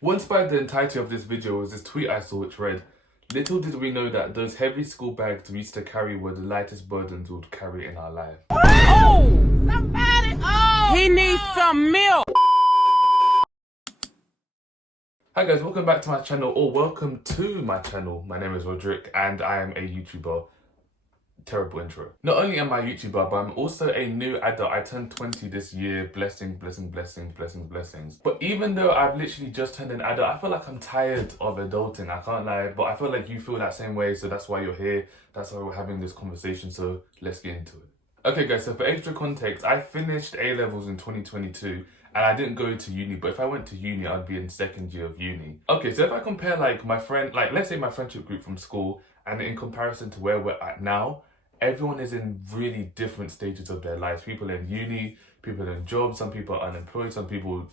What inspired the entirety of this video was this tweet I saw which read, "Little did we know that those heavy school bags we used to carry were the lightest burdens we would carry in our life." Oh! Somebody! Oh! He needs some milk! Hi guys, welcome back to my channel, or welcome to my channel. My name is Roderick and I am a YouTuber. Terrible intro. Not only am I a YouTuber, but I'm also a new adult. I turned 20 this year. Blessings. But even though I've literally just turned an adult, I feel like I'm tired of adulting. I can't lie, but I feel like you feel that same way, so that's why you're here. That's why we're having this conversation, so let's get into it. Okay guys, so for extra context, I finished A-levels in 2022 and I didn't go to uni, but if I went to uni, I'd be in second year of uni. Okay, so if I compare like my friend, like let's say my friendship group from school, and in comparison to where we're at now, everyone is in really different stages of their lives. People in uni, people in jobs, some people are unemployed, some people...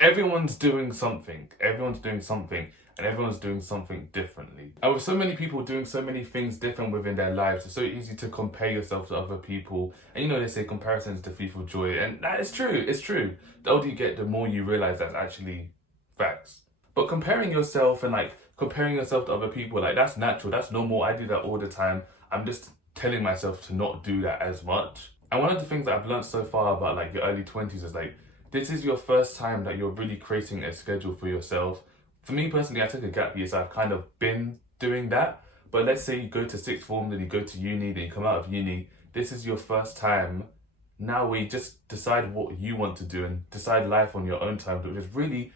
Everyone's doing something. Everyone's doing something. And everyone's doing something differently. And with so many people doing so many things different within their lives, it's so easy to compare yourself to other people. And you know, they say comparison is the thief of joy. And that is true. It's true. The older you get, the more you realize that's actually facts. But comparing yourself and like comparing yourself to other people, like that's natural. That's normal. I do that all the time. I'm just telling myself to not do that as much. And one of the things that I've learned so far about like your early 20s is like, this is your first time that you're really creating a schedule for yourself. For me personally, I took a gap year, so I've kind of been doing that. But let's say you go to sixth form, then you go to uni, then you come out of uni. This is your first time now where you just decide what you want to do and decide life on your own terms, which is really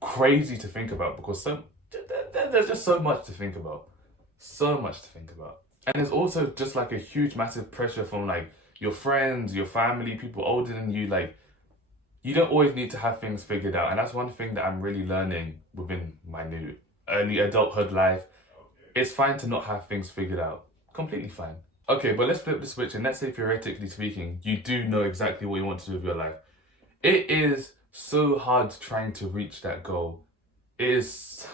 crazy to think about because there's just so much to think about. So much to think about. And there's also just like a huge, massive pressure from like your friends, your family, people older than you. Like, you don't always need to have things figured out. And that's one thing that I'm really learning within my new early adulthood life. It's fine to not have things figured out. Completely fine. Okay, but let's flip the switch and let's say theoretically speaking, you do know exactly what you want to do with your life. It is so hard trying to reach that goal. It is...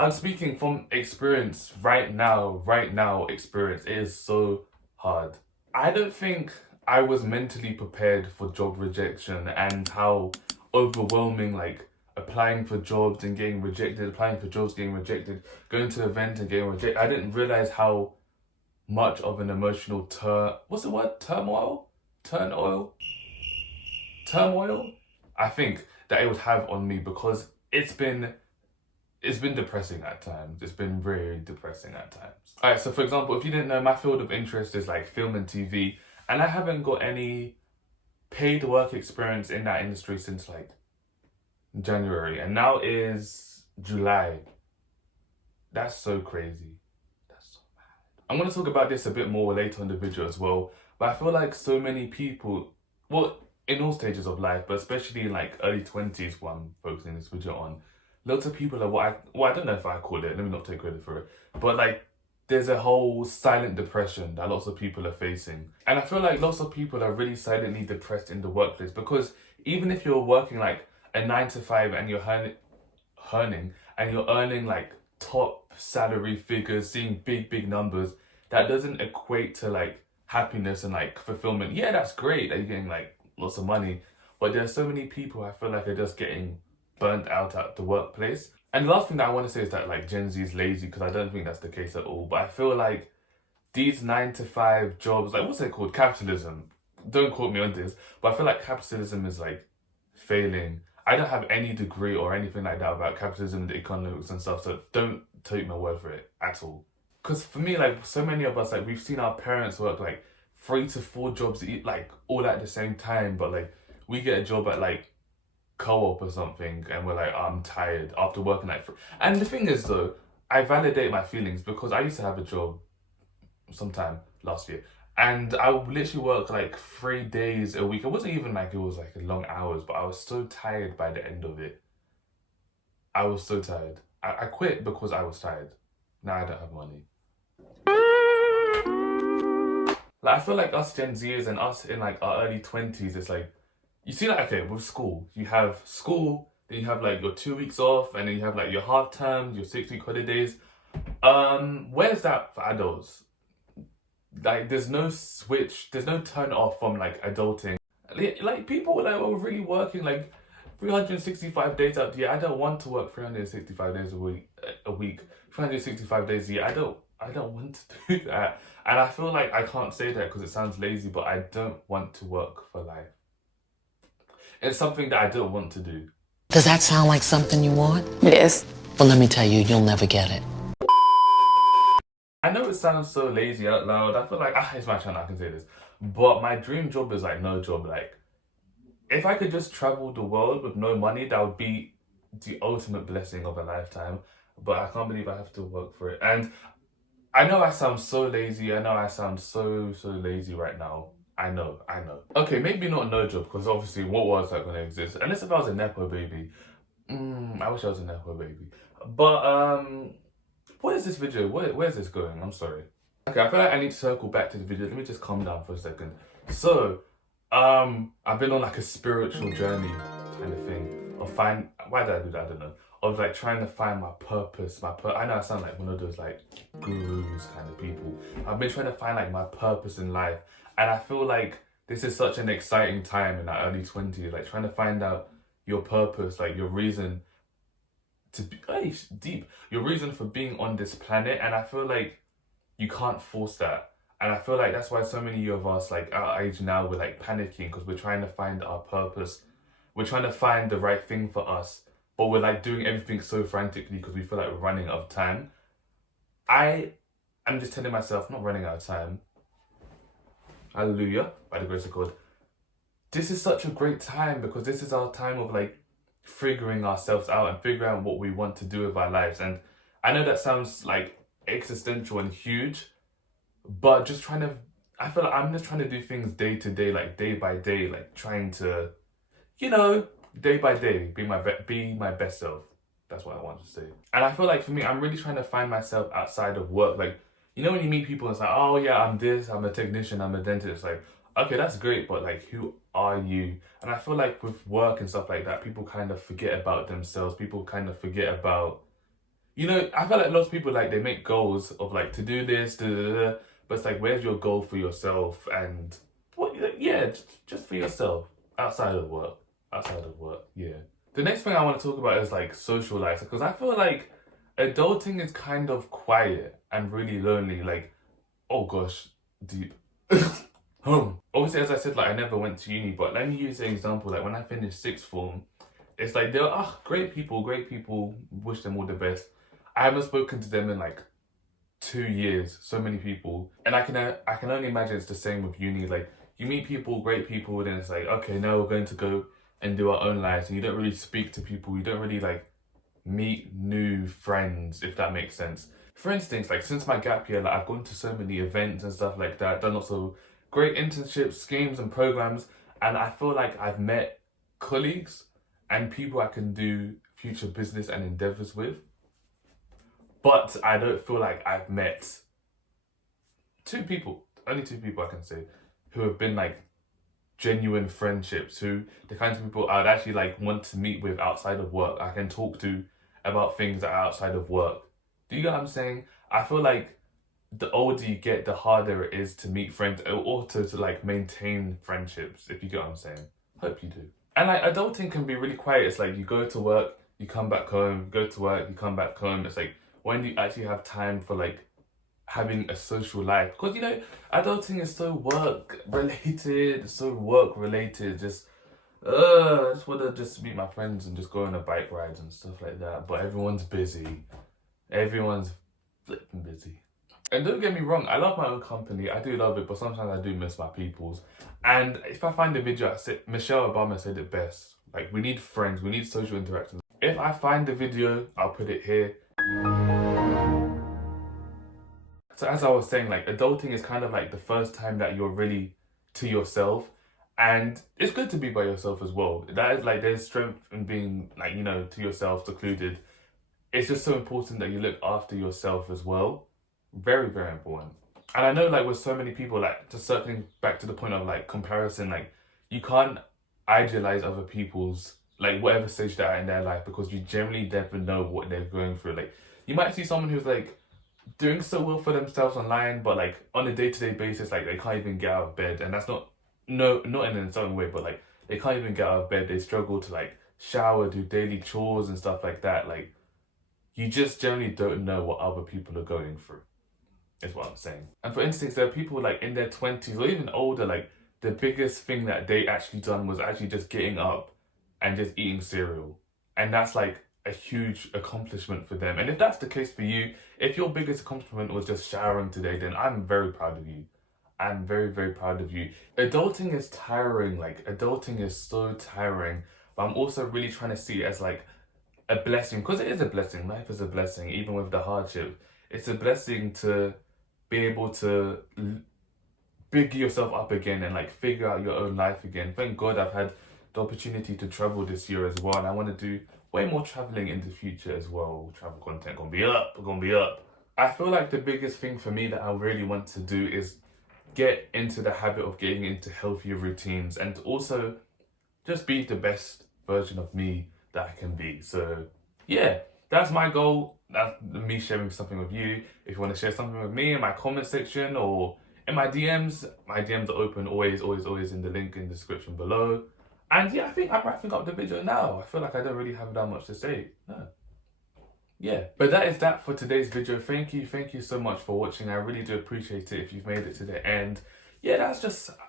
I'm speaking from experience right now experience. It is so hard. I don't think I was mentally prepared for job rejection and how overwhelming like applying for jobs and getting rejected, applying for jobs, getting rejected, going to events and getting rejected. I didn't realize how much of an emotional turmoil? I think that it would have on me because it's been depressing at times. It's been very depressing at times. Alright, so for example, if you didn't know, my field of interest is like film and TV, and I haven't got any paid work experience in that industry since like January, and now is July. That's so crazy. That's so mad. I'm going to talk about this a bit more later in the video as well, but I feel like so many people, well, in all stages of life, but especially in like early 20s, what I'm focusing this video on, lots of people are I don't know if I call it, let me not take credit for it, but like there's a whole silent depression that lots of people are facing. And I feel like lots of people are really silently depressed in the workplace because even if you're working like a 9 to 5 and you're earning like top salary figures, seeing big numbers, that doesn't equate to like happiness and like fulfillment. Yeah, that's great that you're getting like lots of money, but there's so many people I feel like are just getting burnt out at the workplace. And the last thing that I want to say is that like Gen Z is lazy, because I don't think that's the case at all. But I feel like these 9 to 5 jobs, like what's it called? Capitalism. Don't quote me on this, but I feel like capitalism is like failing. I don't have any degree or anything like that about capitalism, the economics and stuff, so don't take my word for it at all. Because for me, like so many of us, like we've seen our parents work like 3 to 4 jobs, like all at the same time, but like we get a job at like co-op or something and we're like, oh, I'm tired after working like and the thing is though, I validate my feelings because I used to have a job sometime last year and I would literally work like 3 days a week. It wasn't even like it was like long hours, but I was so tired by the end of it. I was so tired. I quit because I was tired. Now I don't have money. Like I feel like us Gen Zers and us in like our early 20s, it's like, you see, like, okay, with school, you have school, then you have like your 2 weeks off, and then you have like your half terms, your 6-week holidays. Where's that for adults? Like, there's no switch, there's no turn off from like adulting. Like people like were really working, like 365 days out the year. I don't want to work 365 days a week, 365 days a year. I don't want to do that. And I feel like I can't say that because it sounds lazy, but I don't want to work for life. It's something that I don't want to do. Does that sound like something you want? Yes. Well, let me tell you, you'll never get it. I know it sounds so lazy out loud. I feel like, it's my channel, I can say this. But my dream job is like no job. Like, if I could just travel the world with no money, that would be the ultimate blessing of a lifetime. But I can't believe I have to work for it. And I know I sound so lazy. I know I sound so lazy right now. I know. Okay, maybe not no job, because obviously what was that gonna exist? Unless if I was a Nepo baby. I wish I was a Nepo baby. But, what is this video? Where's this going? I'm sorry. Okay, I feel like I need to circle back to the video. Let me just calm down for a second. So, I've been on like a spiritual journey kind of thing. Why did I do that? I don't know. Of like trying to find my purpose. I know I sound like one of those like gurus kind of people. I've been trying to find like my purpose in life. And I feel like this is such an exciting time in that early 20s. Like trying to find out your purpose, like your reason to be, deep. Your reason for being on this planet. And I feel like you can't force that. And I feel like that's why so many of us, like our age now, we're like panicking because we're trying to find our purpose. We're trying to find the right thing for us, but we're like doing everything so frantically because we feel like we're running out of time. I'm just telling myself, I'm not running out of time. Hallelujah, by the grace of God. This is such a great time because this is our time of like figuring ourselves out and figuring out what we want to do with our lives. And I know that sounds like existential and huge, but just I feel like I'm just trying to do things day to day, like day by day, like trying to, day by day, be my best self. That's what I want to say. And I feel like for me, I'm really trying to find myself outside of work. Like, when you meet people, it's like, oh yeah, I'm this, I'm a technician, I'm a dentist. It's like, okay, that's great, but like, who are you? And I feel like with work and stuff like that, people kind of forget about themselves. People kind of forget about, I feel like lots of people, like, they make goals of like, to do this, but it's like, where's your goal for yourself? And what? Yeah, just for yourself, outside of work, yeah. The next thing I want to talk about is like social life, because I feel like adulting is kind of quiet and really lonely. Like, oh gosh, deep. Obviously, as I said, like I never went to uni, but let me use an example. Like when I finished sixth form, it's like they're great people, wish them all the best. I haven't spoken to them in like 2 years, so many people. And I can only imagine it's the same with uni. Like you meet people, great people, then it's like, okay, now we're going to go and do our own lives. And you don't really speak to people. You don't really like meet new friends, if that makes sense. For instance, like since my gap year, like I've gone to so many events and stuff like that, done lots of great internships, schemes and programs. And I feel like I've met colleagues and people I can do future business and endeavors with. But I don't feel like I've met only two people I can say, who have been like genuine friendships, who the kinds of people I'd actually like want to meet with outside of work. I can talk to about things that are outside of work. Do you get what I'm saying? I feel like the older you get, the harder it is to meet friends, or also to like maintain friendships, if you get what I'm saying. Hope you do. And like adulting can be really quiet. It's like you go to work, you come back home, go to work, you come back home. It's like, when do you actually have time for like having a social life? Because adulting is so work related, just I just want to just meet my friends and just go on a bike rides and stuff like that. But everyone's busy. Everyone's flipping busy. And don't get me wrong, I love my own company. I do love it, but sometimes I do miss my peoples. And if I find a video, Michelle Obama said it best. Like, we need friends, we need social interactions. If I find a video, I'll put it here. So as I was saying, like adulting is kind of like the first time that you're really to yourself, and it's good to be by yourself as well. That is like, there's strength in being like, to yourself, secluded. It's just so important that you look after yourself as well. Very, very important. And I know like with so many people, like just circling back to the point of like comparison, like you can't idealize other people's like whatever stage they're at in their life, because you generally never know what they're going through. Like you might see someone who's like doing so well for themselves online, but like on a day-to-day basis, like they can't even get out of bed. And that's not in an insulting way, but like they can't even get out of bed. They struggle to like shower, do daily chores and stuff like that, like, you just generally don't know what other people are going through, is what I'm saying. And for instance, there are people like in their 20s or even older, like the biggest thing that they actually done was actually just getting up and just eating cereal. And that's like a huge accomplishment for them. And if that's the case for you, if your biggest accomplishment was just showering today, then I'm very proud of you. I'm very, very proud of you. Adulting is tiring, like adulting is so tiring, but I'm also really trying to see it as like a blessing, because it is a blessing. Life is a blessing, even with the hardship. It's a blessing to be able to big yourself up again and like figure out your own life again. Thank God I've had the opportunity to travel this year as well, and I want to do way more traveling in the future as well. Travel content gonna be up. I feel like the biggest thing for me that I really want to do is get into the habit of getting into healthier routines and also just be the best version of me that I can be. So yeah, that's my goal. That's me sharing something with you. If you want to share something with me in my comment section or in my DMs are open always in the link in the description below. And yeah, I think I'm wrapping up the video now. I feel like I don't really have that much to say. No. Yeah, but that is that for today's video. Thank you so much for watching. I really do appreciate it if you've made it to the end. Yeah,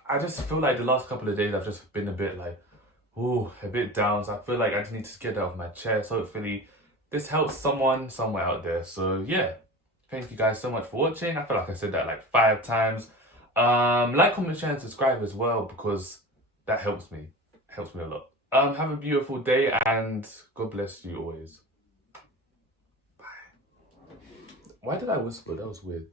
I just feel like the last couple of days I've just been a bit like, ooh, a bit down. So I feel like I just need to get that off my chest. Hopefully this helps someone somewhere out there. So yeah, thank you guys so much for watching. I feel like I said that like 5 times. Like, comment, share and subscribe as well, because that helps me. It helps me a lot. Have a beautiful day and God bless you always. Bye. Why did I whisper? That was weird.